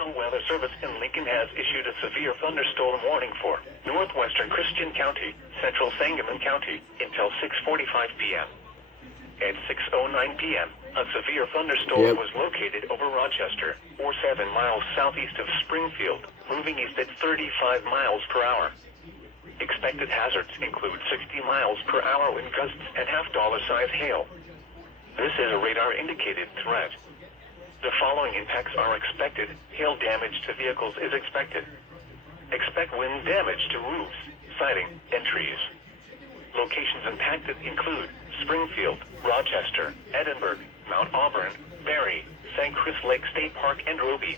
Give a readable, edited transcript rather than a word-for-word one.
National Weather Service in Lincoln has issued a severe thunderstorm warning for northwestern Christian County, central Sangamon County, until 6:45 p.m. At 6:09 p.m., a severe thunderstorm was located over Rochester, or 7 miles southeast of Springfield, moving east at 35 miles per hour. Expected hazards include 60 miles per hour wind gusts and half-dollar-size hail. This is a radar-indicated threat. The following impacts are expected. Hail damage to vehicles is expected. Expect wind damage to roofs, siding, and trees. Locations impacted include Springfield, Rochester, Edinburgh, Mount Auburn, Barry, St. Chris Lake State Park, and Roby.